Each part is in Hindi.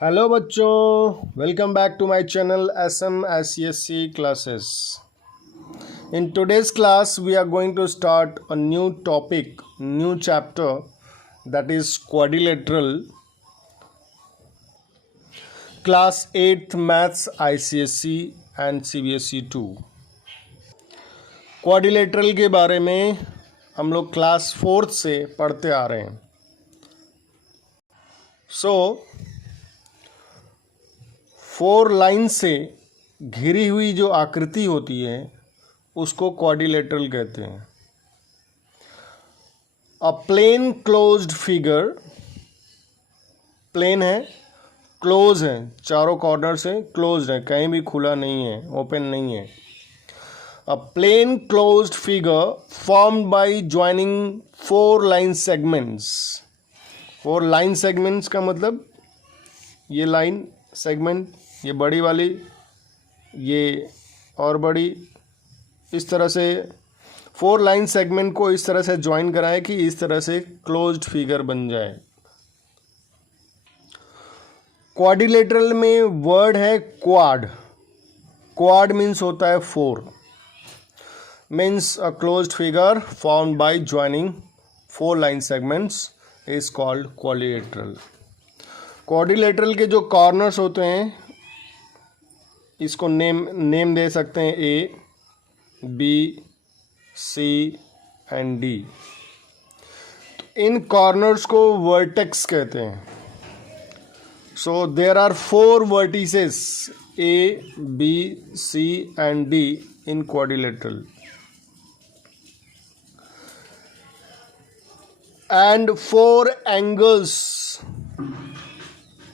हेलो बच्चों, welcome back to my channel SMSCSC classes. In today's class, we are going to start a new topic, new chapter, that is quadrilateral. Class 8th Maths ICSE and CBSE 2. Quadrilateral के बारे में हम लोग क्लास 4th से पढ़ते आ रहे हैं. सो 4 लाइन से घिरी हुई जो आकृति होती है उसको क्वाड्रिलेटरल कहते हैं. A plane closed figure, plane है, क्लोज है, चारों कॉर्नर से क्लोज्ड है, कहीं भी खुला नहीं है, ओपन नहीं है. A plane closed figure formed by joining 4 line segments. 4 line segments का मतलब ये लाइन सेगमेंट, ये बड़ी वाली, ये और बड़ी, इस तरह से 4 लाइन सेगमेंट को इस तरह से ज्वाइन कराए कि इस तरह से क्लोज्ड फिगर बन जाए. क्वाड्रिलेटरल में वर्ड है क्वाड. क्वाड मीन्स होता है 4, means a closed figure formed by joining 4 line segments is called quadrilateral. Quadrilateral के जो कॉर्नर्स होते हैं इसको नेम दे सकते हैं A, B, C and D. इन कॉर्नर्स को वर्टेक्स कहते हैं. So there are 4 vertices A, B, C and D in quadrilateral. And 4 angles,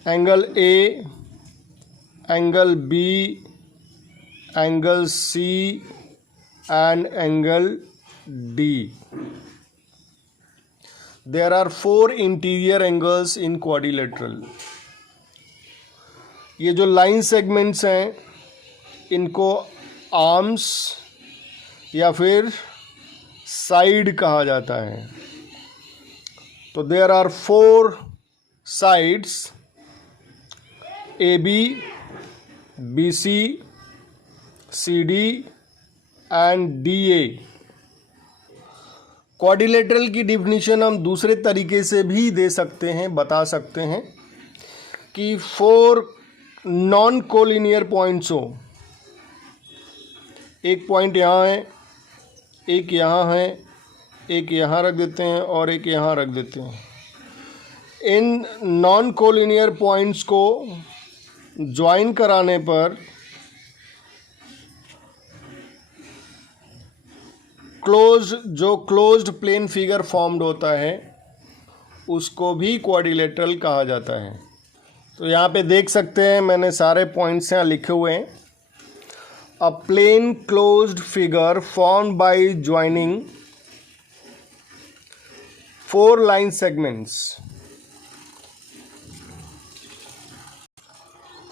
angle A, angle B, angle C and angle D. There are 4 interior angles in quadrilateral. ये जो लाइन सेगमेंट्स हैं इनको आर्म्स या फिर साइड कहा जाता है. तो there are 4 sides AB, BC, CD and DA. Quadrilateral की डिफिनीशन हम दूसरे तरीके से भी दे सकते हैं, बता सकते हैं कि 4 नॉन कोलिनियर पॉइंट्स हो. एक पॉइंट यहाँ है, एक यहाँ है, एक यहाँ रख देते हैं और एक यहाँ रख देते हैं. इन नॉन कोलिनियर पॉइंट्स को ज्वाइन कराने पर क्लोज्ड प्लेन फिगर फॉर्म्ड होता है उसको भी क्वाड्रिलेटरल कहा जाता है. तो यहाँ पे देख सकते हैं मैंने सारे पॉइंट्स यहाँ लिखे हुए हैं. A plane closed figure formed by joining 4 line segments.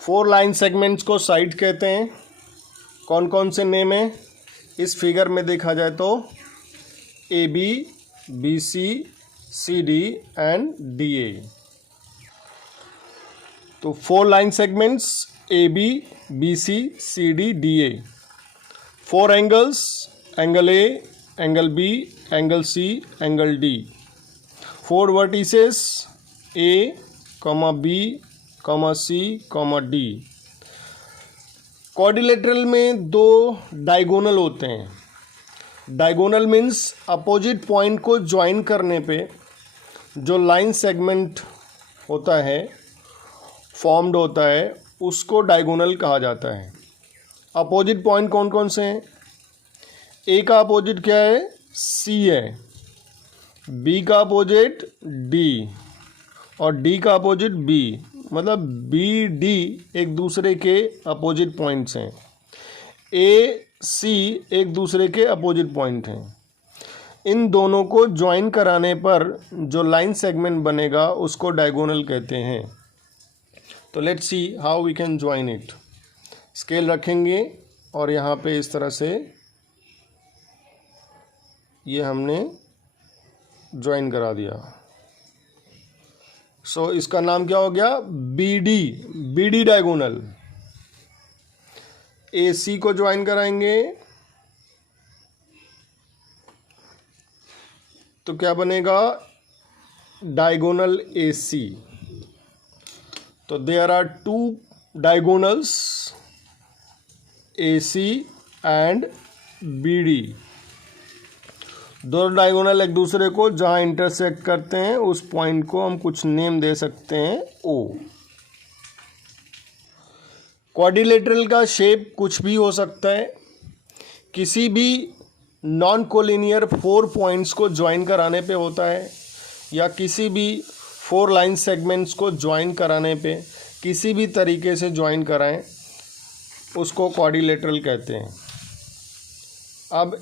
4 line segments को साइड कहते हैं. कौन कौन से नेम है इस फिगर में देखा जाए तो AB, BC, CD and DA. तो 4 line segments AB, BC, CD, DA. 4 angles, angle A, angle B, angle C, angle D. 4 vertices A, B, C, D. Quadrilateral में 2 डायगोनल होते हैं. डायगोनल मीन्स अपोजिट पॉइंट को ज्वाइन करने पे जो लाइन सेगमेंट होता है, फॉर्म्ड होता है, उसको डायगोनल कहा जाता है. अपोजिट पॉइंट कौन कौन से हैं? ए का अपोजिट क्या है? सी है. बी का अपोजिट डी और डी का अपोजिट बी. मतलब बी डी एक दूसरे के अपोजिट पॉइंट्स हैं. ए सी एक दूसरे के अपोजिट पॉइंट हैं. इन दोनों को ज्वाइन कराने पर जो लाइन सेगमेंट बनेगा उसको डायगोनल कहते हैं. तो let's see how we can join it. Scale रखेंगे और यहाँ पे इस तरह से ये हमने ज्वाइन करा दिया. सो इसका नाम क्या हो गया, बी डी डायगोनल। ए सी को ज्वाइन कराएंगे तो क्या बनेगा, डायगोनल ए सी। तो there are two diagonals A C and B D. दोनों डायगोनल एक दूसरे को जहां इंटरसेक्ट करते हैं उस पॉइंट को हम कुछ नेम दे सकते हैं ओ। क्वाड्रिलेटरल का शेप कुछ भी हो सकता है, किसी भी नॉन कोलिनियर 4 पॉइंट्स को ज्वाइन कराने पे होता है, या किसी भी 4 लाइन सेगमेंट्स को ज्वाइन कराने पे, किसी भी तरीके से ज्वाइन कराएं उसको क्वाड्रिलेटरल कहते हैं। अब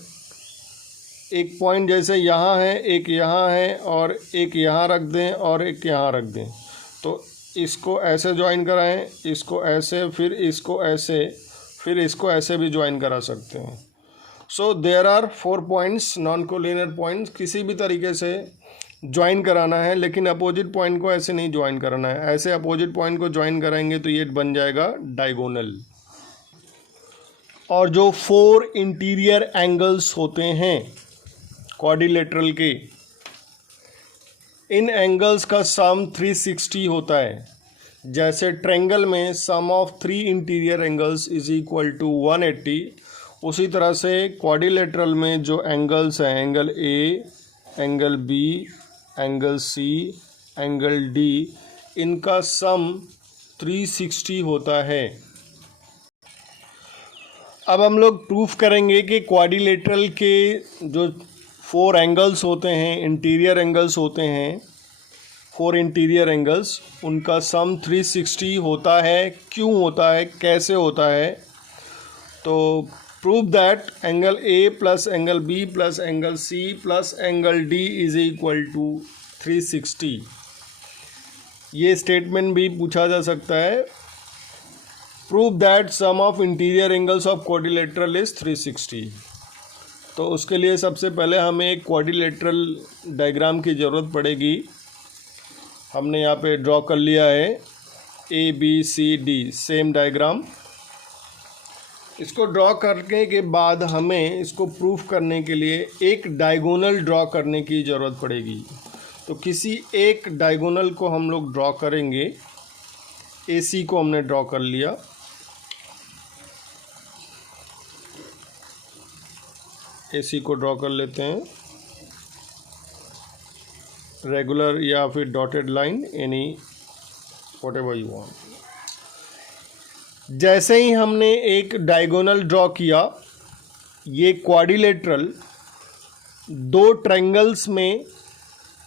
एक पॉइंट जैसे यहाँ है, एक यहाँ है और एक यहाँ रख दें और एक यहाँ रख दें, तो इसको ऐसे ज्वाइन कराएं, इसको ऐसे, फिर इसको ऐसे, फिर इसको ऐसे भी ज्वाइन करा सकते हैं। So there are 4 points, non collinear points, किसी भी तरीके से ज्वाइन कराना है, लेकिन अपोजिट पॉइंट को ऐसे नहीं ज्वाइन कराना है। ऐसे अपोजिट पॉइंट को ज्वाइन कराएंगे तो ये बन जाएगा डायगोनल। और जो 4 इंटीरियर एंगल्स होते हैं क्वाड्रिलेटरल के, इन एंगल्स का सम 360 होता है। जैसे ट्रायंगल में sum of 3 interior angles is equal to 180, उसी तरह से क्वाड्रिलेटरल में जो एंगल्स हैं, angle A, angle B, angle C, angle D, इनका सम 360 होता है। अब हम लोग प्रूफ करेंगे कि क्वाड्रिलेटरल के जो 4 एंगल्स होते हैं, इंटीरियर एंगल्स होते हैं, 4 इंटीरियर एंगल्स, उनका सम 360 होता है। क्यों होता है, कैसे होता है? तो prove that angle A plus angle B plus angle C plus angle D is equal to 360। ये स्टेटमेंट भी पूछा जा सकता है। Prove that sum of interior angles of quadrilateral is 360। तो उसके लिए सबसे पहले हमें एक क्वाड्रिलेटरल डायग्राम की ज़रूरत पड़ेगी। हमने यहाँ पे ड्रॉ कर लिया है A B C D, same diagram. इसको ड्रॉ करने के बाद हमें इसको प्रूफ करने के लिए एक डायगोनल ड्रॉ करने की ज़रूरत पड़ेगी। तो किसी एक डायगोनल को हम लोग ड्रॉ करेंगे। ए सी को हमने ड्रॉ कर लिया। ए सी को ड्रॉ कर लेते हैं, रेगुलर या फिर dotted line, any whatever you want. जैसे ही हमने एक डायगोनल ड्रॉ किया, ये क्वाड्रिलेटरल 2 ट्रायंगल्स में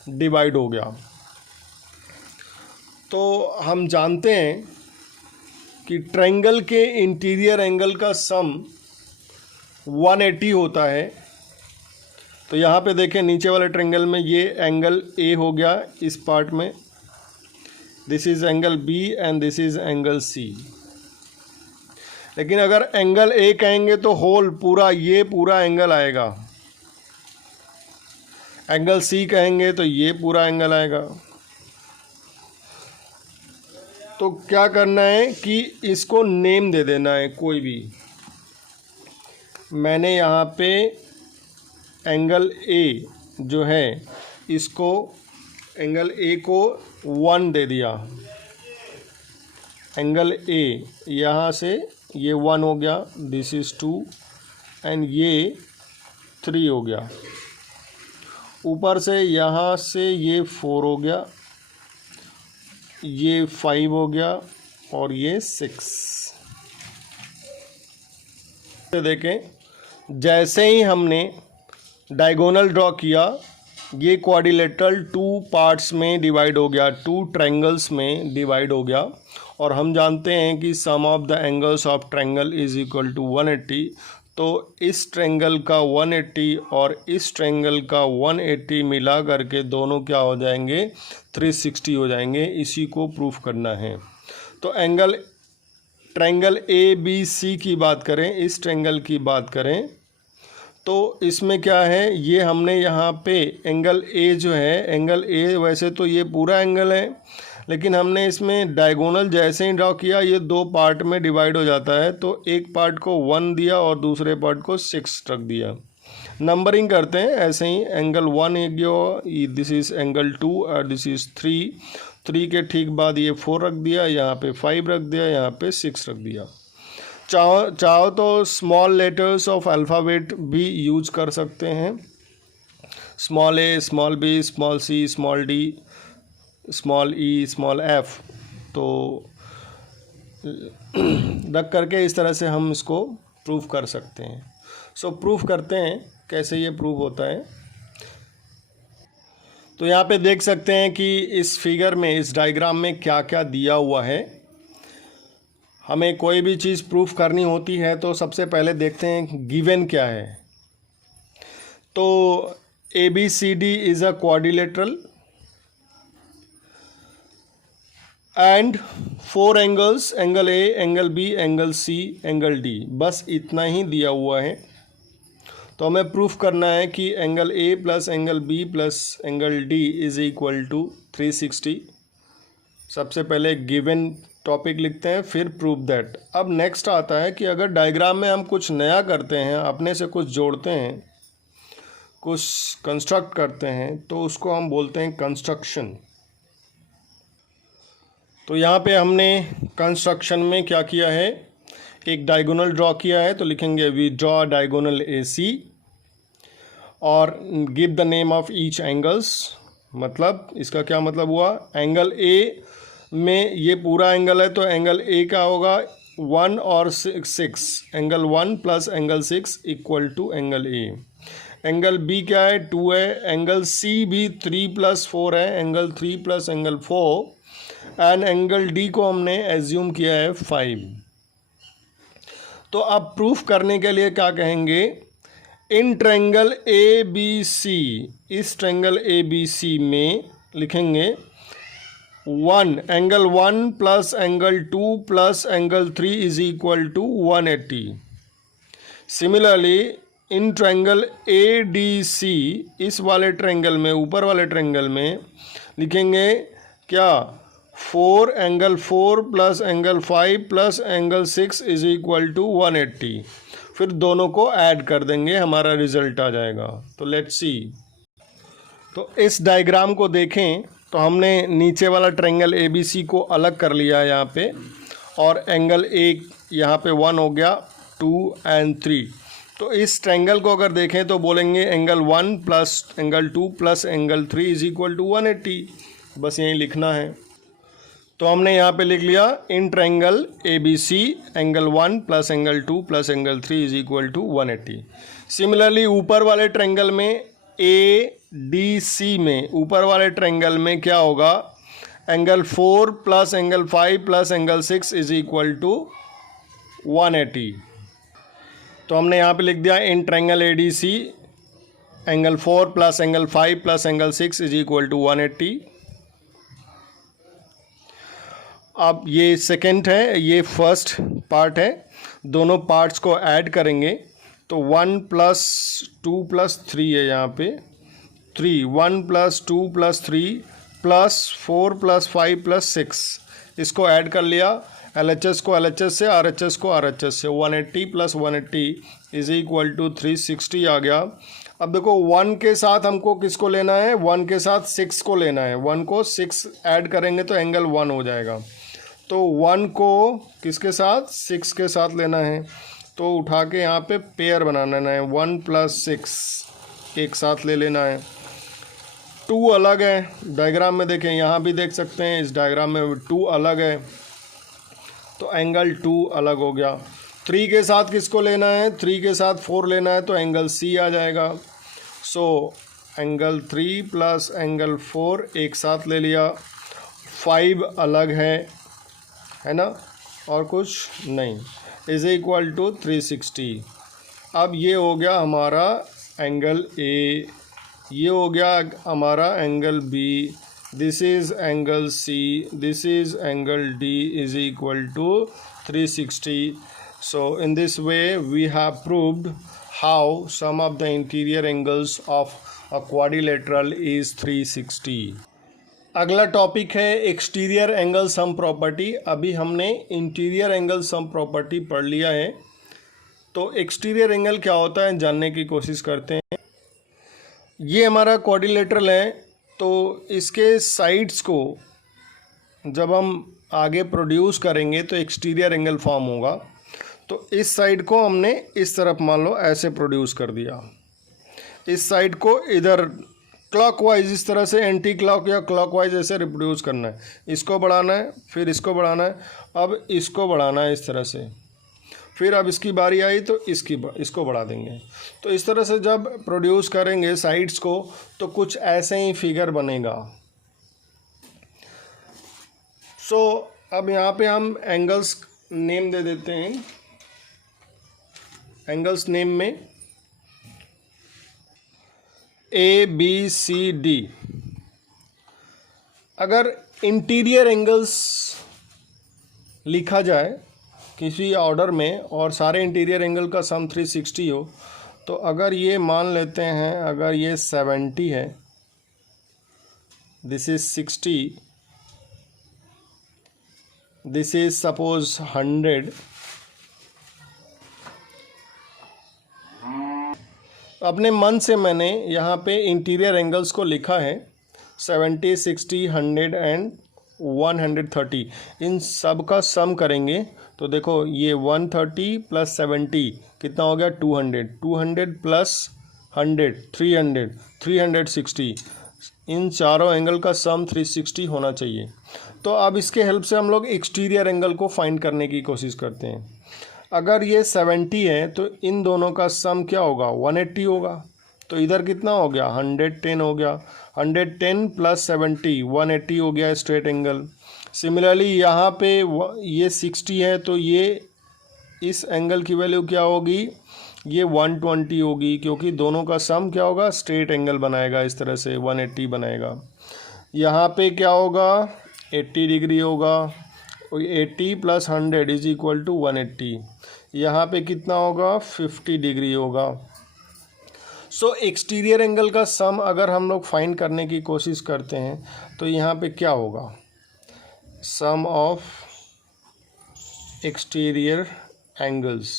डिवाइड हो गया। तो हम जानते हैं कि ट्रायंगल के इंटीरियर एंगल का सम 180 होता है। तो यहाँ पे देखें, नीचे वाले ट्रायंगल में ये एंगल ए हो गया इस पार्ट में, this is angle B and this is angle C. लेकिन अगर एंगल ए कहेंगे तो होल पूरा, ये पूरा एंगल आएगा। एंगल सी कहेंगे तो ये पूरा एंगल आएगा। तो क्या करना है कि इसको नेम दे देना है कोई भी। मैंने यहाँ पे एंगल ए जो है, इसको एंगल ए को 1 दे दिया। एंगल ए यहाँ से ये 1 हो गया, दिस इज़ 2 एंड ये 3 हो गया। ऊपर से यहाँ से ये 4 हो गया, ये 5 हो गया और ये 6। देखें, जैसे ही हमने डायगोनल ड्रॉ किया, ये क्वाड्रिलेटरल 2 पार्ट्स में डिवाइड हो गया, 2 ट्रायंगल्स में डिवाइड हो गया। और हम जानते हैं कि sum of the angles of triangle is equal to 180। तो इस ट्रायंगल का 180 और इस ट्रायंगल का 180 मिला करके दोनों क्या हो जाएंगे, 360 हो जाएंगे। इसी को प्रूफ करना है। तो ट्रायंगल ए बी सी की बात करें, इस ट्रायंगल की बात करें, तो इसमें क्या है, ये हमने यहाँ पे एंगल ए जो है, एंगल ए वैसे तो ये पूरा एंगल है, लेकिन हमने इसमें डायगोनल जैसे ही ड्रॉ किया ये दो पार्ट में डिवाइड हो जाता है, तो एक पार्ट को 1 दिया और दूसरे पार्ट को 6 रख दिया। नंबरिंग करते हैं ऐसे ही, एंगल 1 एक गया, दिस इज़ एंगल 2 और दिस इज़ 3 के ठीक बाद ये 4 रख दिया, यहाँ पे 5 रख दिया, यहाँ पे 6 रख दिया। चाहो तो स्मॉल लेटर्स ऑफ अल्फ़ाबेट भी यूज कर सकते हैं, स्मॉल ए, small B, small C, small D, small ई, स्मॉल एफ, तो रख करके इस तरह से हम इसको प्रूफ कर सकते हैं। सो प्रूफ करते हैं कैसे ये प्रूफ होता है। तो यहाँ पे देख सकते हैं कि इस फिगर में, इस डायग्राम में क्या क्या दिया हुआ है। हमें कोई भी चीज़ प्रूफ करनी होती है तो सबसे पहले देखते हैं गिवन क्या है। तो ABCD is a quadrilateral and 4 angles, angle A, angle B, angle C, angle D, बस इतना ही दिया हुआ है। तो हमें प्रूफ करना है कि angle A plus angle B plus angle D is equal to 360। सबसे पहले गिवन टॉपिक लिखते हैं, फिर प्रूफ दैट। अब नेक्स्ट आता है कि अगर डायग्राम में हम कुछ नया करते हैं, अपने से कुछ जोड़ते हैं, कुछ कंस्ट्रक्ट करते हैं, तो उसको हम बोलते हैं कंस्ट्रक्शन। तो यहाँ पे हमने कंस्ट्रक्शन में क्या किया है, एक डायगोनल ड्रॉ किया है, तो लिखेंगे वी ड्रॉ डायगोनल AC और give the name of each angles. मतलब इसका क्या मतलब हुआ, एंगल ए में ये पूरा एंगल है तो एंगल ए का होगा 1 और 6, angle 1 plus angle 6 equal to angle A. Angle B क्या है, 2 है। एंगल सी भी 3 प्लस 4 है, angle 3 plus angle 4। And angle D को हमने एज्यूम किया है 5। तो अब प्रूफ करने के लिए क्या कहेंगे, इन ट्रायंगल ABC, इस ट्रायंगल ABC में लिखेंगे 1 angle 1 plus angle 2 plus angle 3 is equal to 180। Similarly in triangle ADC, इस वाले ट्रायंगल में, ऊपर वाले ट्रायंगल में लिखेंगे क्या, 4 angle 4 plus angle 5 plus angle 6 is equal to 180। फिर दोनों को ऐड कर देंगे, हमारा रिजल्ट आ जाएगा। तो लेट्स सी। तो इस डायग्राम को देखें तो हमने नीचे वाला ट्रायंगल ABC को अलग कर लिया यहाँ पे, और एंगल ए यहाँ पे 1 हो गया, 2 एंड 3। तो इस ट्रायंगल को अगर देखें तो बोलेंगे angle 1 plus angle 2 plus angle 3 is equal to 180। बस यही लिखना है। तो हमने यहाँ पे लिख लिया in triangle ABC angle 1 plus angle 2 plus angle 3 is equal to 180। Similarly ऊपर वाले ट्रायंगल में ADC में, ऊपर वाले ट्रायंगल में क्या होगा, angle 4 plus angle 5 plus angle 6 is equal to 180। तो हमने यहाँ पे लिख दिया in triangle ADC angle 4 plus angle 5 plus angle 6 is equal to 180। अब ये सेकेंड है, ये फर्स्ट पार्ट है, दोनों पार्ट्स को ऐड करेंगे तो 1 प्लस 2 प्लस 3 है यहाँ पे 3, 1 plus 2 plus 3 plus 4 plus 5 plus 6, इसको ऐड कर लिया, LHS को LHS से, RHS को RHS से, 180 प्लस 180 इज इक्वल टू 360 आ गया। अब देखो 1 के साथ हमको किसको लेना है, 1 के साथ 6 को लेना है, 1 को 6 ऐड करेंगे तो एंगल 1 हो जाएगा। तो 1 को किसके साथ, 6 के साथ लेना है, तो उठा के यहाँ पे पेयर बनाना है, 1 प्लस 6 एक साथ ले लेना है। 2 अलग है, डायग्राम में देखें, यहाँ भी देख सकते हैं इस डायग्राम में 2 अलग है, तो एंगल 2 अलग हो गया। 3 के साथ किसको लेना है, 3 के साथ 4 लेना है, तो एंगल C आ जाएगा। सो एंगल 3 प्लस एंगल 4 एक साथ ले लिया, 5 अलग है ना, और कुछ नहीं, इज इक्वल टू 360। अब ये हो गया हमारा एंगल A, ये हो गया हमारा angle B, this is angle C, this is angle D is equal to 360। So in this way we have proved how sum of the interior angles of a quadrilateral is 360। अगला टॉपिक है एक्सटीरियर एंगल सम प्रॉपर्टी। अभी हमने इंटीरियर एंगल सम प्रॉपर्टी पढ़ लिया है, तो एक्सटीरियर एंगल क्या होता है जानने की कोशिश करते हैं। ये हमारा क्वाड्रिलेटरल है, तो इसके साइड्स को जब हम आगे प्रोड्यूस करेंगे तो एक्सटीरियर एंगल फॉर्म होगा। तो इस साइड को हमने इस तरफ मान लो ऐसे प्रोड्यूस कर दिया, इस साइड को इधर क्लॉकवाइज इस तरह से एंटी क्लॉक या क्लॉकवाइज ऐसे रिप्रोड्यूस करना है। इसको बढ़ाना है, फिर इसको बढ़ाना है, अब इसको बढ़ाना है इस तरह से, फिर अब इसकी बारी आई तो इसको बढ़ा देंगे। तो इस तरह से जब प्रोड्यूस करेंगे साइड्स को तो कुछ ऐसे ही फिगर बनेगा। सो अब यहाँ पे हम एंगल्स नेम दे देते हैं। एंगल्स नेम में ABCD। अगर इंटीरियर एंगल्स लिखा जाए किसी ऑर्डर में और सारे इंटीरियर एंगल का सम 360 हो, तो अगर ये मान लेते हैं, अगर ये 70 है, this is 60, this is suppose 100, अपने मन से मैंने यहाँ पे इंटीरियर एंगल्स को लिखा है 70, 60, 100 एंड 130। इन सब का सम करेंगे तो देखो ये 130 प्लस 70 कितना हो गया 200, 200 प्लस 100 300, 360। इन चारों एंगल का सम 360 होना चाहिए। तो अब इसके हेल्प से हम लोग एक्सटीरियर एंगल को फाइंड करने की कोशिश करते हैं। अगर ये 70 है तो इन दोनों का सम क्या होगा 180 होगा। तो इधर कितना हो गया 110 हो गया, 110 प्लस 70 180 हो गया स्ट्रेट एंगल। सिमिलरली यहाँ पे ये 60 है तो ये इस एंगल की वैल्यू क्या होगी, ये 120 होगी, क्योंकि दोनों का सम क्या होगा स्ट्रेट एंगल बनाएगा, इस तरह से 180 बनाएगा। यहाँ पे क्या होगा 80 डिग्री होगा, 80 प्लस 100 इज इक्वल टू 180। यहाँ पे कितना होगा 50 डिग्री होगा। सो एक्सटीरियर एंगल का सम अगर हम लोग फाइंड करने की कोशिश करते हैं तो यहाँ पे क्या होगा, sum of exterior angles.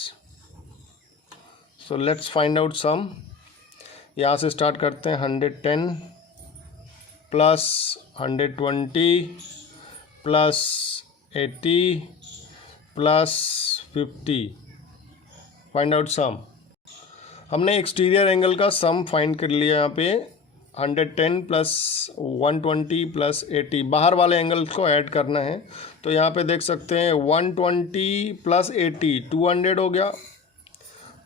So let's find out sum. यहाँ से स्टार्ट करते हैं 110 plus 120 plus 80 plus 50, find out sum. हमने एक्सटीरियर एंगल का सम फाइंड कर लिया। यहाँ पे 110 प्लस 120 प्लस 80, बाहर वाले एंगल को ऐड करना है। तो यहाँ पे देख सकते हैं 120 प्लस 80 200 हो गया,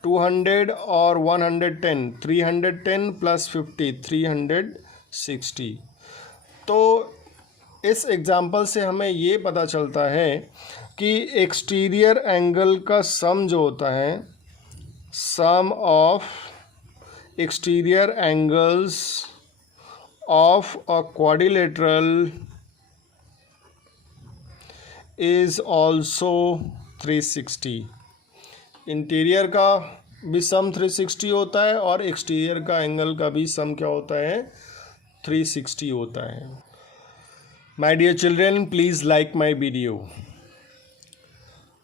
200 और 110 310 प्लस 50 360। तो इस एग्जाम्पल से हमें ये पता चलता है कि एक्सटीरियर एंगल का सम जो होता है, sum of exterior angles of a quadrilateral is also 360। Interior का भी सम 360 होता है और एक्सटीरियर का एंगल का भी सम क्या होता है 360 होता है। My dear children, please like my video.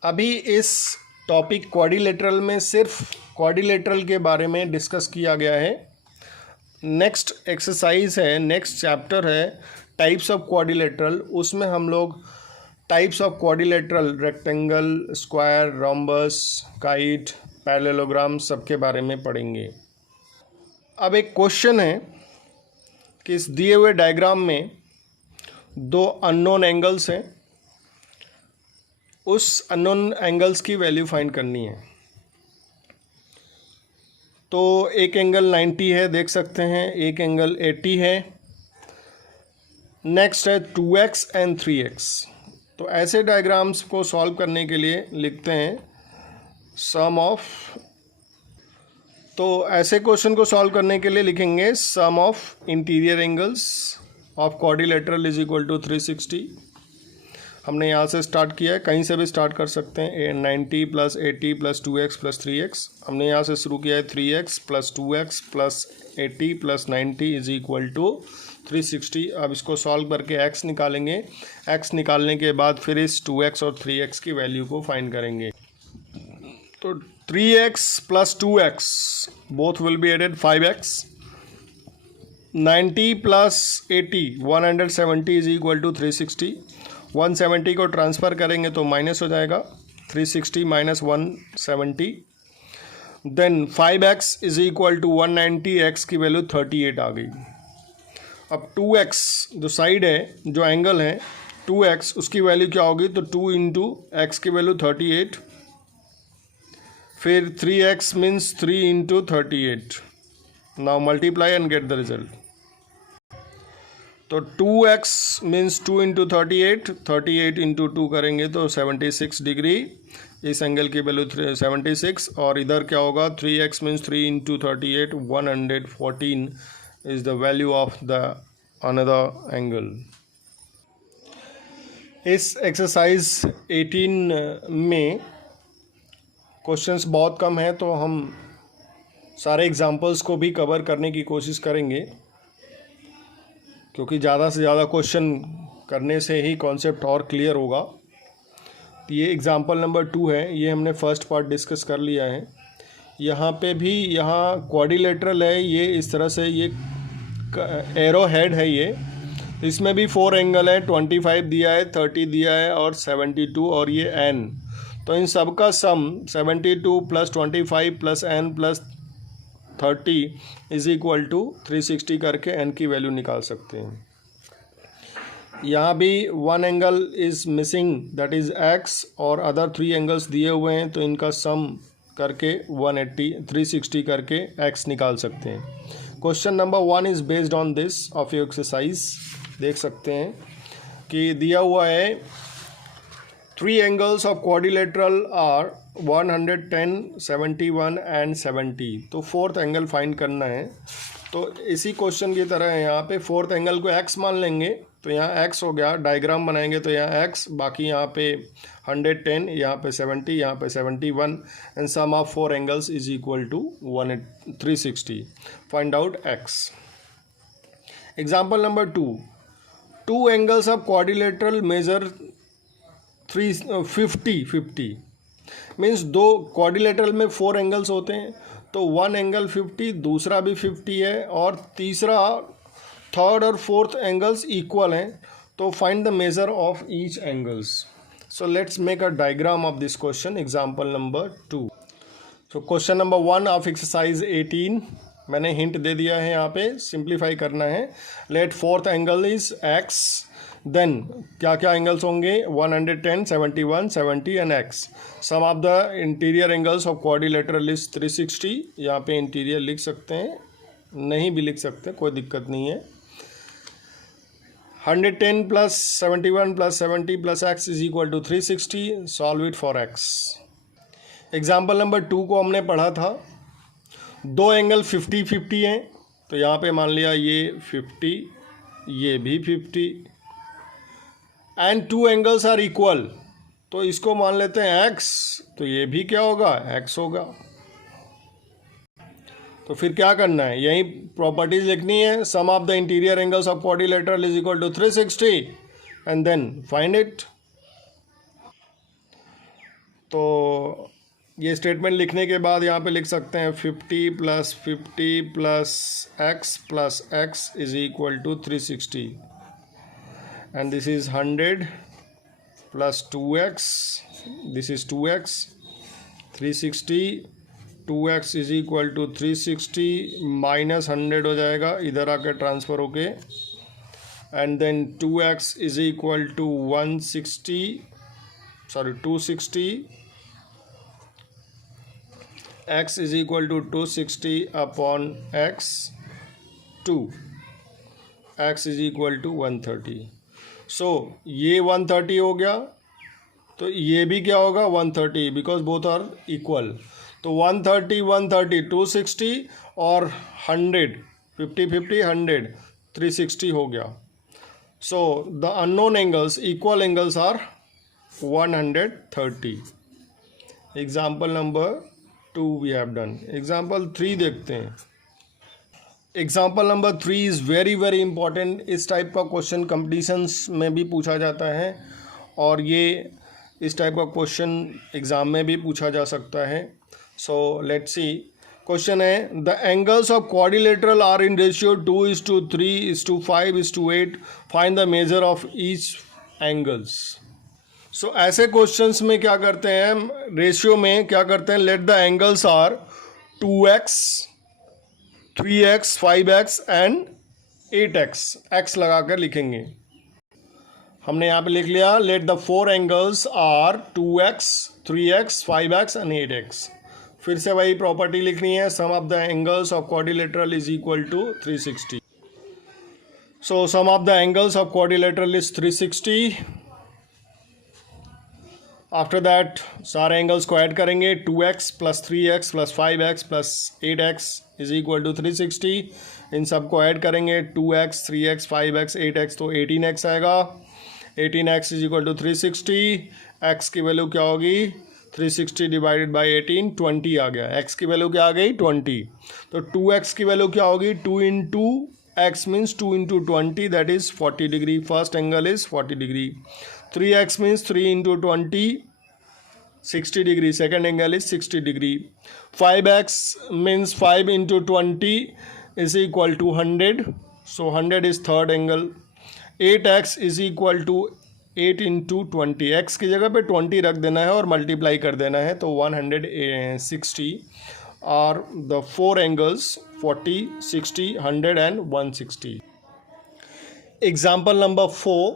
अभी इस टॉपिक क्वाड्रिलेटरल में सिर्फ क्वाड्रिलेटरल के बारे में डिस्कस किया गया है। नेक्स्ट एक्सरसाइज है, नेक्स्ट चैप्टर है टाइप्स ऑफ क्वाड्रिलेटरल। उसमें हम लोग types of quadrilateral, rectangle, square, rhombus, kite, parallelogram सबके बारे में पढ़ेंगे। अब एक क्वेश्चन है कि इस दिए हुए डायग्राम में दो अननोन एंगल्स हैं, उस अननोन एंगल्स की वैल्यू फाइंड करनी है। तो एक एंगल 90 है देख सकते हैं, एक एंगल 80 है। नेक्स्ट है 2x एंड 3x। तो ऐसे डायग्राम्स को सॉल्व करने के लिए लिखते हैं सम ऑफ, तो ऐसे क्वेश्चन को सॉल्व करने के लिए लिखेंगे sum of interior angles of quadrilateral is equal to 360। हमने यहाँ से स्टार्ट किया है, कहीं से भी स्टार्ट कर सकते हैं। 90 + 80 + 2x + 3x, हमने यहाँ से शुरू किया है 3x + 2x + 80 + 90 = 360। अब इसको सॉल्व करके x निकालेंगे। x निकालने के बाद फिर इस 2x और 3x की वैल्यू को फाइंड करेंगे। तो 3x + 2x both will be added 5x। 90 + 80 170 = 360। 170 को ट्रांसफ़र करेंगे तो माइनस हो जाएगा, 360 - 170। देन 5x = 190, x की वैल्यू 38 आ गई। अब 2x जो साइड है, जो एंगल है 2x, उसकी वैल्यू क्या होगी? तो 2 × x की वैल्यू 38, फिर 3x means 3 × 38। Now multiply and get the result. तो 2x मीन्स 2 × 38, 38 × 2 करेंगे तो 76 डिग्री, इस एंगल की वैल्यू 76। और इधर क्या होगा? 3x means 3 × 38, 114 is the value of the another angle. इस एक्सरसाइज 18 में क्वेश्चंस बहुत कम हैं, तो हम सारे एग्जांपल्स को भी कवर करने की कोशिश करेंगे, क्योंकि ज़्यादा से ज़्यादा क्वेश्चन करने से ही कॉन्सेप्ट और क्लियर होगा। तो ये एग्जांपल नंबर 2 है, ये हमने फर्स्ट पार्ट डिस्कस कर लिया है। यहाँ पे भी यहाँ क्वाड्रिलेटरल है, ये इस तरह से, ये एरो हेड है ये। इसमें भी 4 एंगल है, 25 दिया है, 30 दिया है और 72 और ये n। तो इन सब का सम 72 + 25 + n + 30 = 360 करके n की वैल्यू निकाल सकते हैं। यहाँ भी 1 angle is missing, that is x, और अदर 3 एंगल्स दिए हुए हैं, तो इनका सम करके 180 360 करके x निकाल सकते हैं। Question number 1 is based on this of your exercise. देख सकते हैं कि दिया हुआ है 3 angles of quadrilateral are 110, 71 and 70। तो 4th एंगल फाइंड करना है। तो इसी क्वेश्चन की तरह है, यहाँ पे 4th एंगल को x मान लेंगे, तो यहाँ x हो गया। डायग्राम बनाएंगे तो यहाँ x, बाकी यहाँ पे 110, यहाँ पे 70, यहाँ पे 71, and sum of 4 angles is equal to 360। Find out x। Example number 2, 2 angles of quadrilateral measure 50 means 2 quadrilateral में 4 एंगल्स होते हैं, तो 1 एंगल 50, दूसरा भी 50 है, और तीसरा, थर्ड और फोर्थ एंगल्स इक्वल हैं। तो find the measure of each angles. So let's make a diagram of this question. Example number 2। So question number 1 of exercise 18, मैंने हिंट दे दिया है, यहाँ पे सिंप्लीफाई करना है। Let 4th angle is x, then क्या क्या एंगल्स होंगे? 110, 71, 70 and x। Sum of the interior angles of quadrilateral is 360। यहाँ पे इंटीरियर लिख सकते हैं, नहीं भी लिख सकते, कोई दिक्कत नहीं है। 110 + 71 + 70 + x = 360। Solve it for x। Example number 2 को हमने पढ़ा था, 2 एंगल 50-50 हैं, तो यहाँ पे मान लिया ये 50, ये भी 50, एंड 2 एंगल्स आर इक्वल, तो इसको मान लेते हैं x, तो ये भी क्या होगा? x होगा। तो फिर क्या करना है? यही प्रॉपर्टीज लिखनी है। Sum of the interior angles of quadrilateral is equal to 360 and then find it. तो ये स्टेटमेंट लिखने के बाद यहाँ पे लिख सकते हैं 50 + 50 + x + x = 360, and this is 100 + 2x, this is 2x, 360, 2x = 360 - 100 हो जाएगा, इधर आकर ट्रांसफ़र होके, and then 2x = 260, x = 260 upon x, 2, x = 130। सो ये 130 हो गया, तो ये भी क्या होगा? 130, बिकॉज बोथ आर इक्वल। तो 130 130 260 और 100 50 100 360 हो गया। So the unknown angles, equal angles are 130. Example number 2 we have done. Example 3 देखते हैं. Example number 3 is very very important. इस टाइप का क्वेश्चन कंपटीशंस में भी पूछा जाता है और ये इस टाइप का क्वेश्चन एग्ज़ाम में भी पूछा जा सकता है. So let's see. क्वेश्चन है the angles of quadrilateral are in ratio 2:3:5:8. Find the measure of each angles. So ऐसे क्वेश्चंस में क्या करते हैं, रेशियो में क्या करते हैं, let the angles are 2x 3x 5x and 8x. x लगाकर लिखेंगे. हमने यहाँ पे लिख लिया let the 4 angles are 2x 3x 5x and 8x. फिर से वही प्रॉपर्टी लिखनी है. Sum of the angles of quadrilateral is equal to 360. So sum of the angles of quadrilateral is 360. After that सारे एंगल्स को ऐड करेंगे. 2x plus 3x plus 5x plus 8x is equal to 360. इन सब को ऐड करेंगे. 2x 3x 5x 8x तो 18x आएगा. 18x is equal to 360. x की वैल्यू क्या होगी, 360 डिवाइडेड बाई 18 20 आ गया. x की वैल्यू क्या आ गई 20. तो 2x की वैल्यू क्या होगी, 2 into x means 2 into 20 that is 40 degree. First angle is 40 degree. 3x means 3 into 20 60 degree. Second angle is 60 degree. 5x means 5 into 20 is equal to 100. So 100 is third angle. 8x is equal to 8 into 20. X की जगह पे 20 रख देना है और मल्टीप्लाई कर देना है तो 160 और the 4 angles 40 60 100 and 160. Example number 4.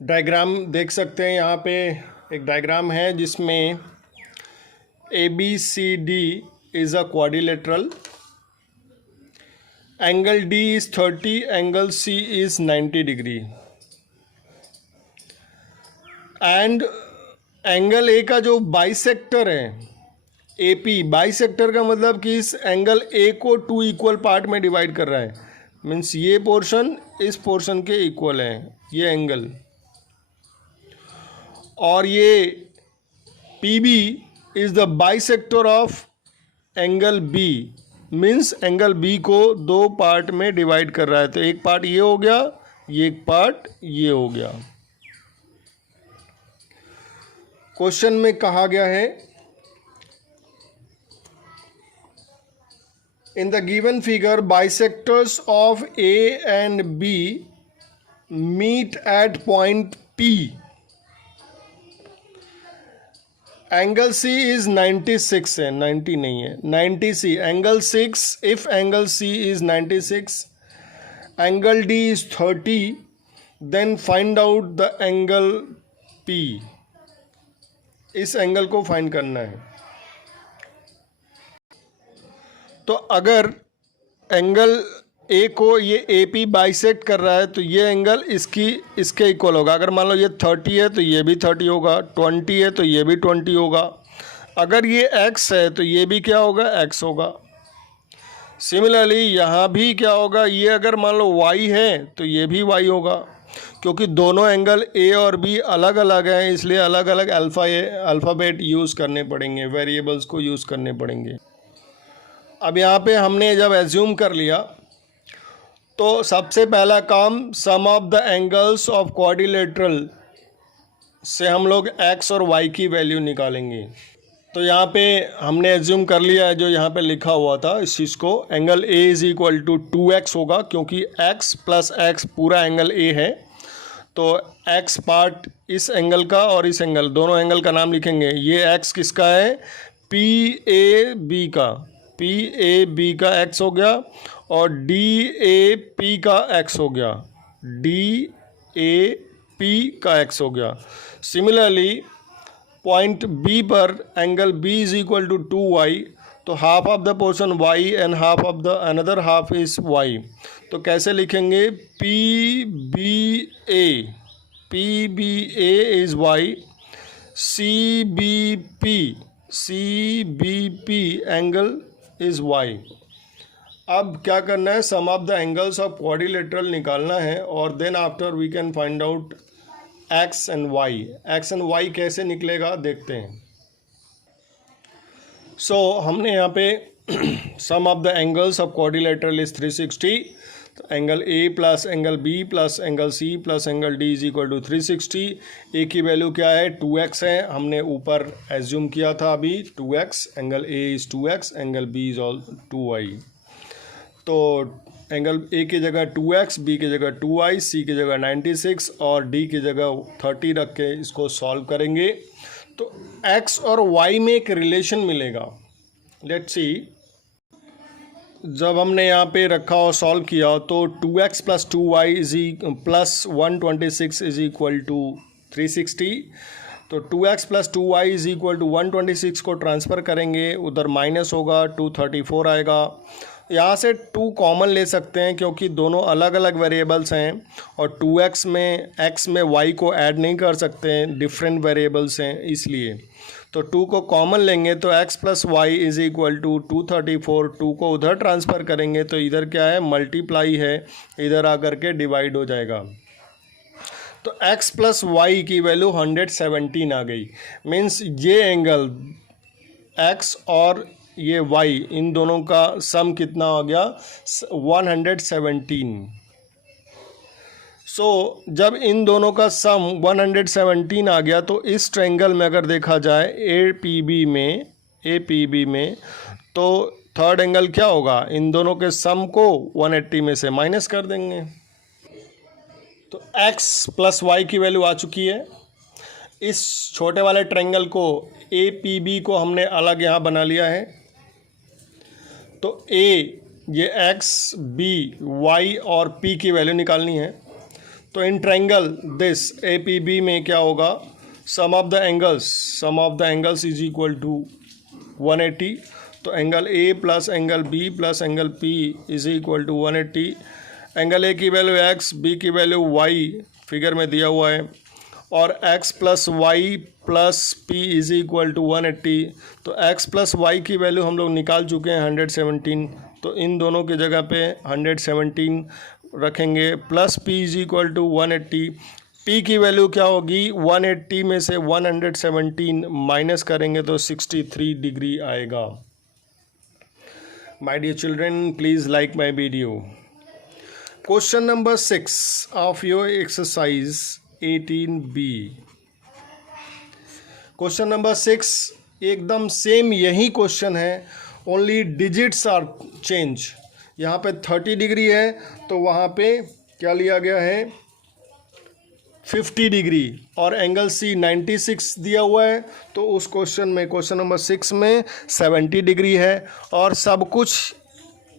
Diagram देख सकते हैं. यहाँ पे एक डायग्राम है जिसमें ABCD is a quadrilateral. Angle D is 30, angle C is 90 degree and angle A का जो बाइसेक्टर है AP, बाइसेक्टर का मतलब कि इस एंगल A को 2 इक्वल पार्ट में डिवाइड कर रहा है. मीन्स ये पोर्शन इस पोर्शन के इक्वल है ये एंगल. और ये PB is the bisector of angle B. Means angle B को 2 पार्ट में डिवाइड कर रहा है. तो एक पार्ट ये हो गया, ये एक पार्ट ये हो गया. क्वेश्चन में कहा गया है in the given figure bisectors of A and B meet at point P. Angle C is 96 है, 90 नहीं है, 90C. Angle 6 if angle C is 96, angle D is 30, then find out the angle P. इस एंगल को फाइंड करना है. तो अगर एंगल A को ये AP बाइसेक्ट कर रहा है तो ये एंगल इसके इक्वल होगा. अगर मान लो ये 30 है तो ये भी 30 होगा, 20 है तो ये भी 20 होगा. अगर ये x है तो ये भी क्या होगा, x होगा. सिमिलरली यहाँ भी क्या होगा, ये अगर मान लो y है तो ये भी y होगा. क्योंकि दोनों एंगल A और B अलग अलग हैं इसलिए अलग अलग अल्फ़ाबेट यूज़ करने पड़ेंगे, वेरिएबल्स को यूज़ करने पड़ेंगे. अब यहाँ पे हमने जब एज्यूम कर लिया तो सबसे पहला काम sum of the angles of quadrilateral से हम लोग x और y की वैल्यू निकालेंगे. तो यहाँ पे हमने एज्यूम कर लिया है जो यहाँ पे लिखा हुआ था इस चीज़ को. Angle A is equal to 2x होगा क्योंकि x प्लस x पूरा एंगल A है. तो x पार्ट इस एंगल का और इस एंगल, दोनों एंगल का नाम लिखेंगे. ये x किसका है, PAB का, PAB का x हो गया और DAP का x हो गया, DAP का x हो गया. सिमिलरली पॉइंट B पर angle B is equal to 2y. तो half of the portion y and half of the another half is y. तो कैसे लिखेंगे, PBA is y, CBP angle is y. अब क्या करना है, sum of the angles of quadrilateral निकालना है और then after we can find out x and y. X and y कैसे निकलेगा देखते हैं। सो हमने यहाँ पे sum of the angles of quadrilateral is 360, तो angle A plus angle B plus angle C plus angle D is equal to 360। A की वैल्यू क्या है, 2x है, हमने ऊपर एज्यूम किया था अभी 2x, angle A is 2x, angle B is all 2y। तो एंगल ए की जगह 2x, बी की जगह 2y, सी की जगह 96 और डी की जगह 30 रख के इसको सॉल्व करेंगे तो x और y में एक रिलेशन मिलेगा। लेट्स सी, जब हमने यहाँ पे रखा और सॉल्व किया तो 2x plus 2y plus 126 is equal to 360। तो 2x plus 2y is equal to 126 को ट्रांसफ़र करेंगे, उधर माइनस होगा, 234 आएगा। यहाँ से 2 कॉमन ले सकते हैं क्योंकि दोनों अलग अलग वेरिएबल्स हैं और 2x में x में y को ऐड नहीं कर सकते हैं, डिफरेंट वेरिएबल्स हैं इसलिए। तो 2 को कॉमन लेंगे तो x plus y is equal to 234। 2 को उधर ट्रांसफ़र करेंगे तो इधर क्या है, मल्टीप्लाई है, इधर आकर के डिवाइड हो जाएगा। तो x प्लस वाई की वैल्यू 117 आ गई। मीन्स ये एंगल x और ये y इन दोनों का सम कितना हो गया, 117। जब इन दोनों का सम 117 आ गया तो इस ट्रायंगल में अगर देखा जाए ए पी बी में तो थर्ड एंगल क्या होगा, इन दोनों के सम को 180 में से माइनस कर देंगे। तो x प्लस वाई की वैल्यू आ चुकी है। इस छोटे वाले ट्रायंगल को ए पी बी को हमने अलग यहाँ बना लिया है। तो a ये x, b, y और p की वैल्यू निकालनी है। तो in triangle this A P B में क्या होगा, sum of the angles is equal to 180। तो angle A plus angle B plus angle P is equal to 180। Angle A की वैल्यू x, b की वैल्यू y फिगर में दिया हुआ है और x plus y plus P is equal to 180। तो x प्लस वाई की वैल्यू हम लोग निकाल चुके हैं 117। तो इन दोनों की जगह पे 117 रखेंगे plus p is equal to 180। p की वैल्यू क्या होगी, 180 में से 117 माइनस करेंगे तो 63 डिग्री आएगा। My dear children, please like my video. Question number 6 of your exercise 18B। Question number 6 एकदम सेम यही क्वेश्चन है, ओनली डिजिट्स आर चेंज। यहाँ पे 30 डिग्री है तो वहाँ पे क्या लिया गया है, 50 डिग्री और एंगल C 96 दिया हुआ है। तो उस क्वेश्चन में, क्वेश्चन नंबर 6 में 70 डिग्री है और सब कुछ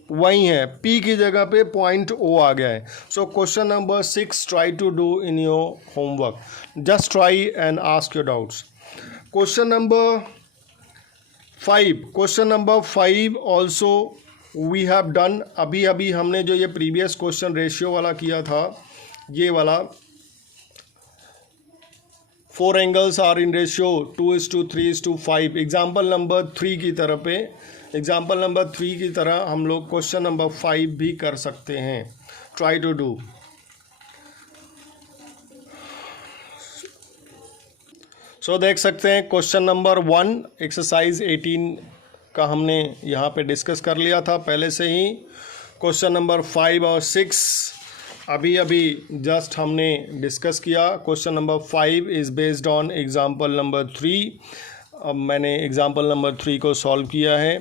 वही है, P की जगह पे पॉइंट O आ गया है। So question number 6 try to do in your homework, just try and ask your doubts. Question number 5 also we have done. अभी हमने जो ये प्रीवियस क्वेश्चन रेशियो वाला किया था, ये वाला 4 angles are in ratio 2:3:5। Example number 3 की तरह हम लोग क्वेश्चन नंबर 5 भी कर सकते हैं। Try to do. सो देख सकते हैं क्वेश्चन नंबर 1 एक्सरसाइज 18 का हमने यहाँ पे डिस्कस कर लिया था पहले से ही। क्वेश्चन नंबर 5 और 6 अभी जस्ट हमने डिस्कस किया। Question number 5 is based on example number 3। अब मैंने एग्जाम्पल नंबर 3 को सॉल्व किया है।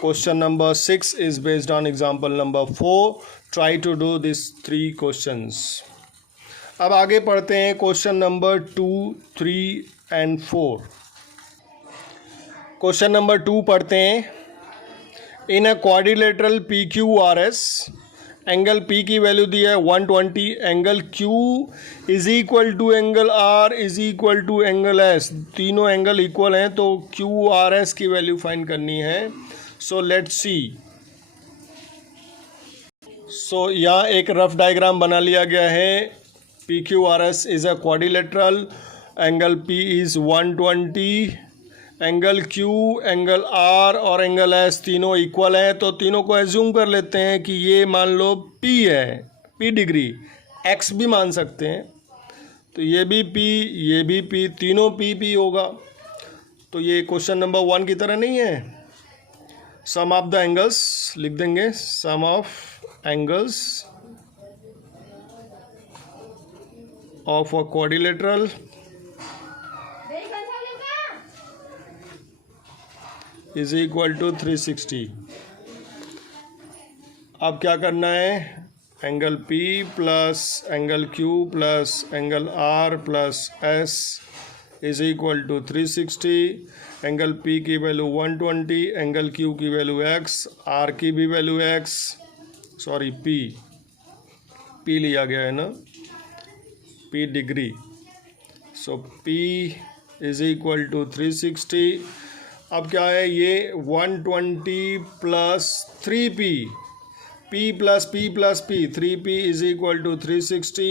Question number 6 is based on example number 4। Try to do this 3 questions. अब आगे पढ़ते हैं question number 2, 3 and 4। Question number 2 पढ़ते हैं। In a quadrilateral PQRS, angle P की वैल्यू दी है 120, angle Q is equal to angle R is equal to angle S। तीनों एंगल इक्वल हैं तो QRS की वैल्यू फाइंड करनी है। सो लेट्स सी। सो यहाँ एक रफ डायग्राम बना लिया गया है। PQRS is a quadrilateral, angle P is 120 angle Q, angle R और एंगल S तीनों इक्वल हैं, तो तीनों को एज्यूम कर लेते हैं कि ये मान लो P है, P डिग्री, X भी मान सकते हैं, तो ये भी P, ये भी P, तीनों P होगा। तो ये क्वेश्चन नंबर 1 की तरह नहीं है। सम ऑफ द एंगल्स लिख देंगे, sum of angles of a quadrilateral is equal to 360। अब क्या करना है, angle P plus angle Q plus angle R plus S is equal to 360। Angle P की वैल्यू 120, एंगल Q की वैल्यू X, R की भी वैल्यू X, सॉरी P लिया गया है ना, P degree. So P is equal to 360। अब क्या है, ये 120 plus 3P, P plus P plus P, 3P is equal to 360।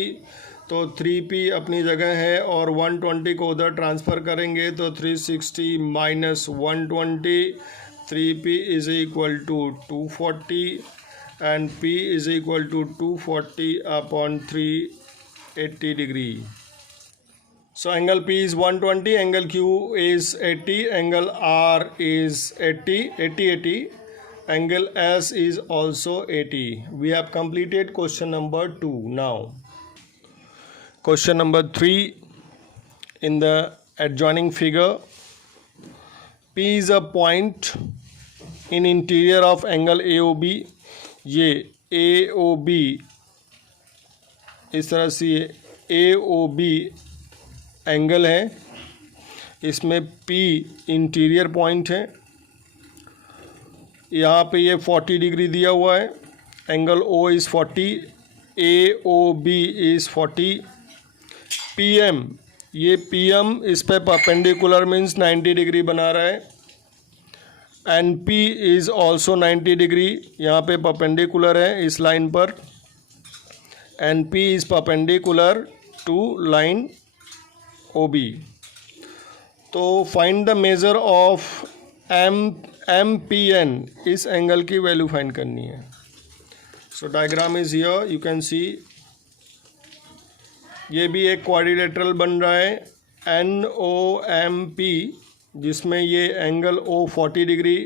तो 3P अपनी जगह है और 120 को उधर ट्रांसफ़र करेंगे तो 360 minus 120, 3P is equal to 240 and P is equal to 240 upon 380 degree. So angle P is 120, angle Q is 80, angle R is 80, angle S is also 80. We have completed question number 2. Now, question number 3 in the adjoining figure. P is a point in interior of angle AOB. ये AOB इस तरह से AOB एंगल है, इसमें P इंटीरियर पॉइंट है, यहाँ पे ये 40 डिग्री दिया हुआ है, angle O is 40, AOB is 40, PM, ये PM इस पे परपेंडिकुलर मीन्स 90 डिग्री बना रहा है, and P is also 90 degree, यहाँ पे परपेंडिकुलर है इस लाइन पर, and P is perpendicular to line OB। तो find the measure of MPN, इस एंगल की वैल्यू फाइंड करनी है। So diagram is here, you can see, ये भी एक क्वाड्रिलेटरल बन रहा है NOMP, जिसमें ये एंगल O 40 डिग्री,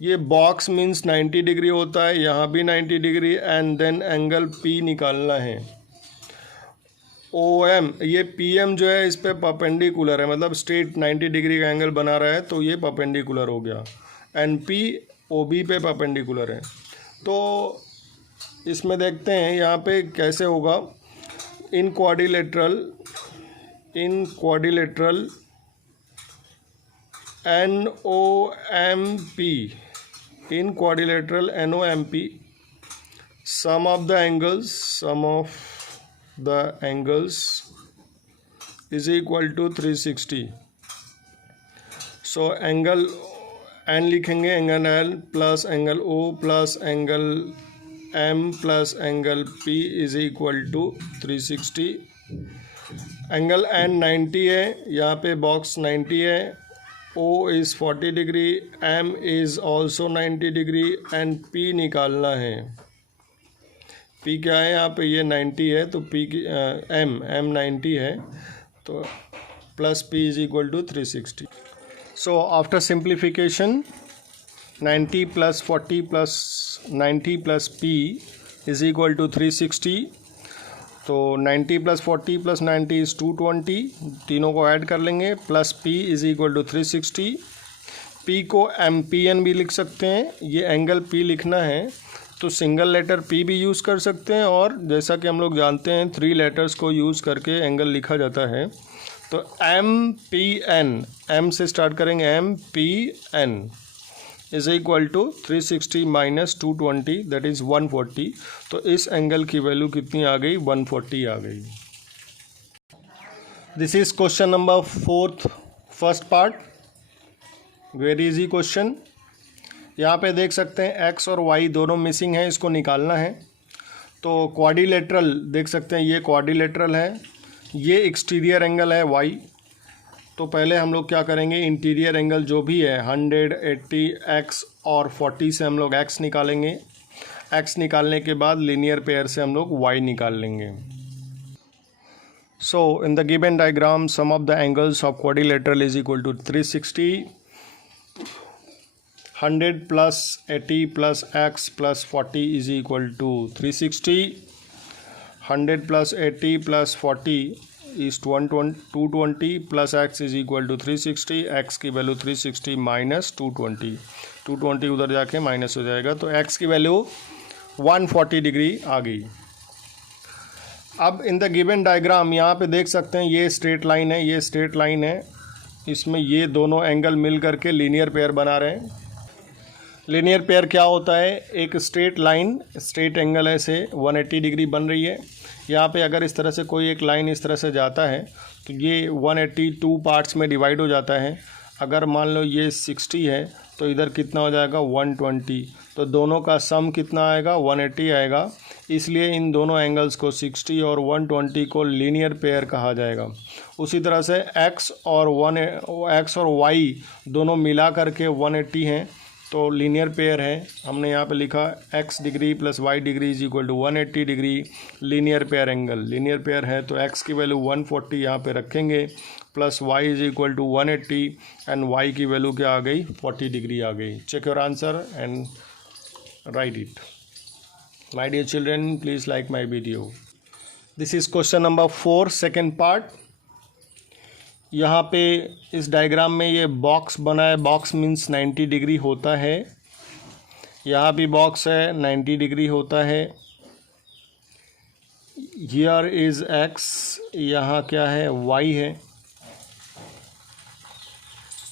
ये बॉक्स मीन्स 90 डिग्री होता है, यहाँ भी 90 degree, and then angle P निकालना है। OM, ये PM जो है इस पे परपेंडिकुलर है, मतलब स्ट्रेट 90 डिग्री का एंगल बना रहा है, तो ये परपेंडिकुलर हो गया, एंड P OB पे परपेंडिकुलर है। तो इसमें देखते हैं यहाँ पे कैसे होगा। In quadrilateral NOMP, in quadrilateral NOMP, sum of the angles is equal to 360. So angle N लिखेंगे, angle L plus angle O plus angle M plus angle P is equal to 360। Angle N 90 है, यहाँ पे बॉक्स 90 है, O is 40 degree, M is also 90 degree, and P निकालना है। P क्या है यहाँ पे, ये 90 है, तो P की M 90 है, तो plus P is equal to 360। So after simplification 90 plus 40 plus 90 plus P is equal to 360। तो 90 प्लस 40 प्लस 90 इज़ 220, तीनों को ऐड कर लेंगे, plus P is equal to 360। P को MPN भी लिख सकते हैं, ये एंगल P लिखना है तो सिंगल लेटर P भी यूज़ कर सकते हैं, और जैसा कि हम लोग जानते हैं 3 लेटर्स को यूज़ करके एंगल लिखा जाता है। तो MPN, M से स्टार्ट करेंगे, MPN is equal to 360 minus 220 that is 140। तो इस एंगल की वैल्यू कितनी आ गई, 140 आ गई। This is question number 4 first part, very easy question. यहाँ पे देख सकते हैं x और y दोनों मिसिंग हैं, इसको निकालना है। तो क्वाड्रिलेटरल देख सकते हैं, ये क्वाड्रिलेटरल है, ये एक्सटीरियर एंगल है y, तो पहले हम लोग क्या करेंगे, इंटीरियर एंगल जो भी है 180 x और 40 से हम लोग x निकालेंगे। x निकालने के बाद लीनियर पेयर से हम लोग y निकाल लेंगे। So in the given diagram sum of the angles of quadrilateral is equal to 360, 100 plus 80 plus x plus 40 is equal to 360, 100 plus 80 plus 40 is 220 plus x is equal to 360, x की वैल्यू 360 माइनस 220 उधर जाके माइनस हो जाएगा, तो x की वैल्यू 140 डिग्री आ गई। अब इन द गिवन डायग्राम यहाँ पे देख सकते हैं ये स्ट्रेट लाइन है, ये स्ट्रेट लाइन है, इसमें ये दोनों एंगल मिल करके लीनियर पेयर बना रहे हैं। लीनियर पेयर क्या होता है, एक स्ट्रेट लाइन स्ट्रेट एंगल है से 180 डिग्री बन रही है। यहाँ पे अगर इस तरह से कोई एक लाइन इस तरह से जाता है तो ये 182 पार्ट्स में डिवाइड हो जाता है। अगर मान लो ये 60 है तो इधर कितना हो जाएगा 120, तो दोनों का सम कितना आएगा 180 आएगा। इसलिए इन दोनों एंगल्स को 60 और 120 को लीनियर पेयर कहा जाएगा। उसी तरह से x और y दोनों मिला करके 180 हैं तो लीनियर पेयर है। हमने यहाँ पे लिखा x degree plus y degree is equal to 180 degree linear pair angle. Linear pair है तो x की वैल्यू 140 यहाँ पे रखेंगे plus y is equal to 180 and y की वैल्यू क्या आ गई 40 डिग्री आ गई। Check your answer and write it. My dear children, please like my video. This is question number 4 second part. यहाँ पे इस डायग्राम में ये बॉक्स बना है, बॉक्स मीन्स 90 डिग्री होता है। यहाँ भी बॉक्स है 90 डिग्री होता है। हियर इज x, यहाँ क्या है y है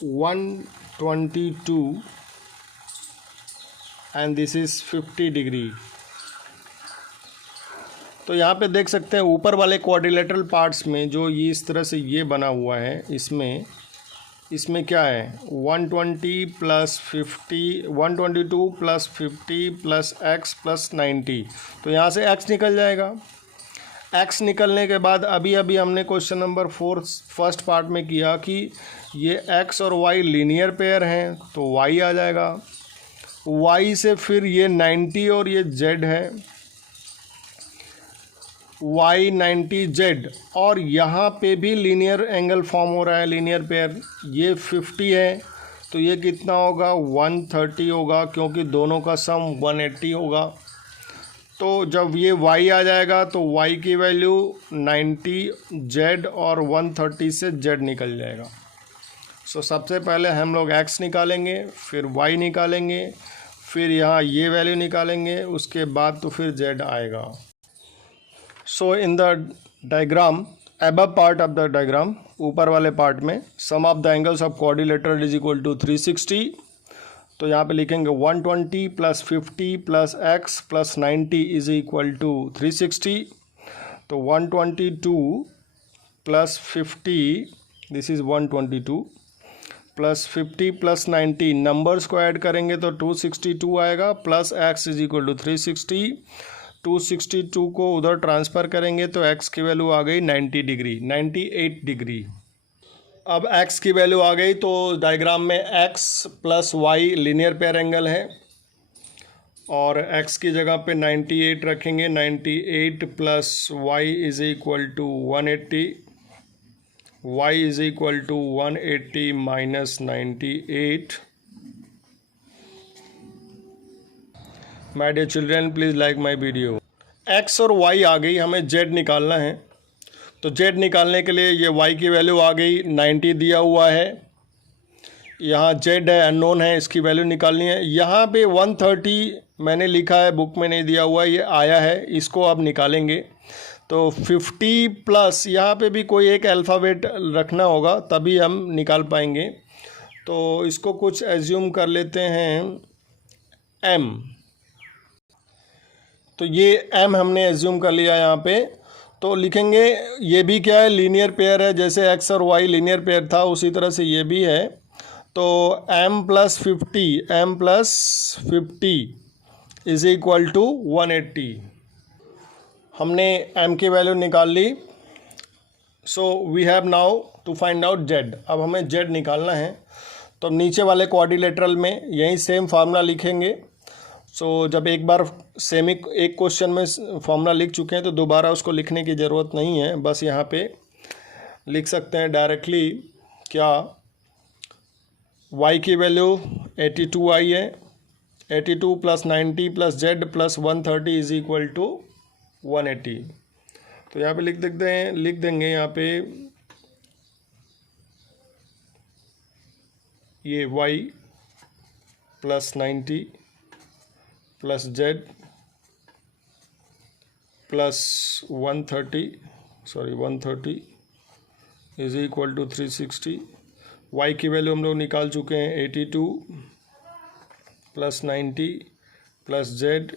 122 एंड दिस इज 50 डिग्री। तो यहाँ पे देख सकते हैं ऊपर वाले क्वाड्रिलेटरल पार्ट्स में जो ये इस तरह से ये बना हुआ है, इसमें क्या है 120 plus 50, 122 plus 50 plus x plus 90, तो यहाँ से x निकल जाएगा। x निकलने के बाद अभी हमने क्वेश्चन नंबर 4 फर्स्ट पार्ट में किया कि ये x और y लीनियर पेयर हैं तो y आ जाएगा। y से फिर ये 90 और ये z है, y 90 z, और यहाँ पे भी लीनियर एंगल फॉर्म हो रहा है लीनियर पेयर। ये 50 है तो ये कितना होगा 130 होगा क्योंकि दोनों का सम 180 होगा। तो जब ये y आ जाएगा तो y की वैल्यू 90 z और 130 से z निकल जाएगा। सो सबसे पहले हम लोग x निकालेंगे, फिर y निकालेंगे, फिर यहाँ ये वैल्यू निकालेंगे, उसके बाद तो फिर z आएगा। So in the diagram above part of the diagram, ऊपर वाले पार्ट में sum of the angles of quadrilateral is equal to 360, तो यहाँ पे लिखेंगे 120 plus 50 plus x plus 90 is equal to 360। तो 122 plus 50 this is 122 plus 50 plus 90 numbers को ऐड करेंगे तो 262 आएगा plus x is equal to 360। 262 को उधर ट्रांसफ़र करेंगे तो x की वैल्यू आ गई 90 डिग्री 98 डिग्री। अब x की वैल्यू आ गई तो डायग्राम में x plus y linear pair angle है और x की जगह पे 98 रखेंगे। 98 plus y is equal to 180, y is equal to 180 minus 98। My dear children, please like my video. x और y आ गई, हमें z निकालना है। तो z निकालने के लिए ये y की वैल्यू आ गई 90 दिया हुआ है, यहाँ z है अननोन है, इसकी वैल्यू निकालनी है। यहाँ पे 130 मैंने लिखा है, बुक में नहीं दिया हुआ, ये आया है, इसको अब निकालेंगे। तो 50 प्लस यहाँ पे भी कोई एक अल्फ़ाबेट रखना होगा तभी हम निकाल पाएंगे। तो इसको कुछ एज्यूम कर लेते हैं m। तो ये m हमने एज्यूम कर लिया यहाँ पे। तो लिखेंगे ये भी क्या है लीनियर पेयर है, जैसे x और y लीनियर पेयर था उसी तरह से ये भी है। तो m plus 50 is equal to 180। हमने m की वैल्यू निकाल ली। So we have now, to find out z. अब हमें जेड निकालना है, तो नीचे वाले क्वाड्रिलेटरल में यही सेम फार्मूला लिखेंगे। सो जब एक बार सेम एक क्वेश्चन में फार्मूला लिख चुके हैं तो दोबारा उसको लिखने की ज़रूरत नहीं है, बस यहाँ पे लिख सकते हैं डायरेक्टली। क्या y की वैल्यू 82 आई है, 82 plus 90 plus z plus 130 is equal to 180। तो यहाँ पे लिख देंगे यहाँ पे ये y plus 90 plus z plus 130 is equal to 360। y की वैल्यू हम लोग निकाल चुके हैं 82 plus 90 plus z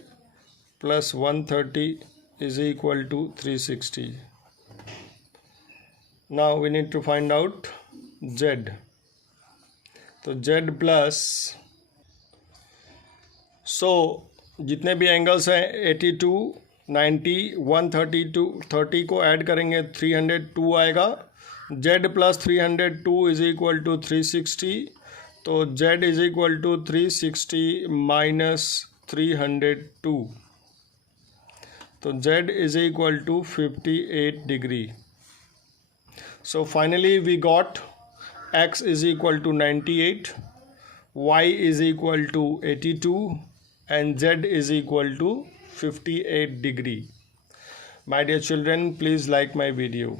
plus 130 is equal to 360। Now we need to find out z. तो जेड प्लस, सो जितने भी एंगल्स हैं 82, 90, 130 को ऐड करेंगे 302 आएगा। Z plus 302 is equal to 360। तो z is equal to 360 minus 302, तो z is equal to 58 degree. So finally we got x is equal to 98, y is equal to 82 and z is equal to 58 degree. My dear children, please like my video.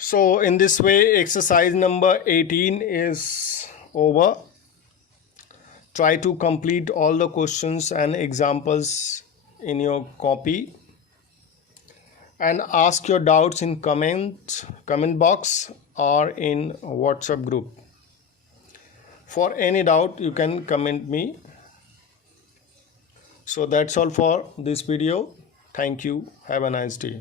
So in this way exercise number 18 is over. Try to complete all the questions and examples in your copy and ask your doubts in comment box or in WhatsApp group. For any doubt you can comment me. So that's all for this video. Thank you. Have a nice day.